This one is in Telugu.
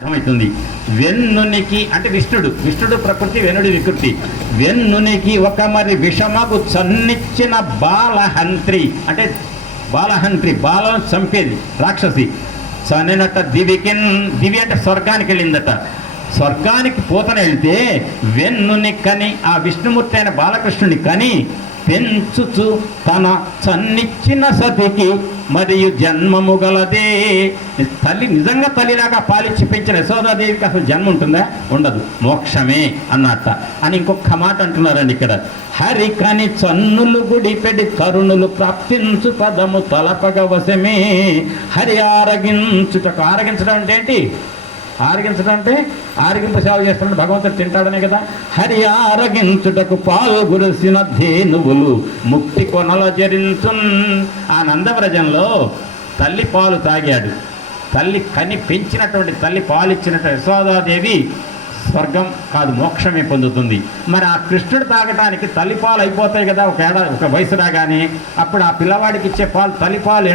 అర్థమవుతుంది. వెన్నునికి అంటే విష్ణుడు విష్ణుడు ప్రకృతి వెనుడి వికృతి. వెన్నునికి ఒక మరి విషమకు సన్నిచ్చిన బాలహంత్రి అంటే బాలహంత్రి బాలను చంపేది రాక్షసి. చనినట దివికిన్ దివి అంటే స్వర్గానికి వెళ్ళిందట. స్వర్గానికి పోతన వెళ్తే వెన్నుని కని ఆ విష్ణుమూర్తి అయిన బాలకృష్ణుని కని పెంచుచు తన చన్నిచ్చిన సతికి మరియు జన్మము గలదే. తల్లి నిజంగా తల్లిలాగా పాలిచ్చి పెంచిన యశోదాదేవికి అసలు జన్మ ఉంటుందా? ఉండదు. మోక్షమే అన్నట్ట. అని ఇంకొక మాట అంటున్నారండి ఇక్కడ. హరి కని చన్నులు గుడిపెడి తరుణులు ప్రాప్తించు పదము తలపగవశమే హరి ఆరగించుటకు ఆరగించడం అంటే ఏంటి? ఆరగించడం అంటే ఆరగింపు సేవ చేస్తున్నాడు భగవంతుడు తింటాడనే కదా. హరి ఆరగించుటకు పాలు గురిసిన ధేనువులు ముక్తి కొనల జరించున్. ఆ నందవ్రజంలో తల్లి పాలు తాగాడు. తల్లి కని పెంచినటువంటి తల్లి పాలిచ్చినటువంటి యశోదాదేవి స్వర్గం కాదు మోక్షమే పొందుతుంది. మరి ఆ కృష్ణుడు తాగటానికి తల్లిపాలు అయిపోతాయి కదా ఒక ఏడాది ఒక వయసు రాగానే. అప్పుడు ఆ పిల్లవాడికి ఇచ్చే పాలు తల్లిపాలు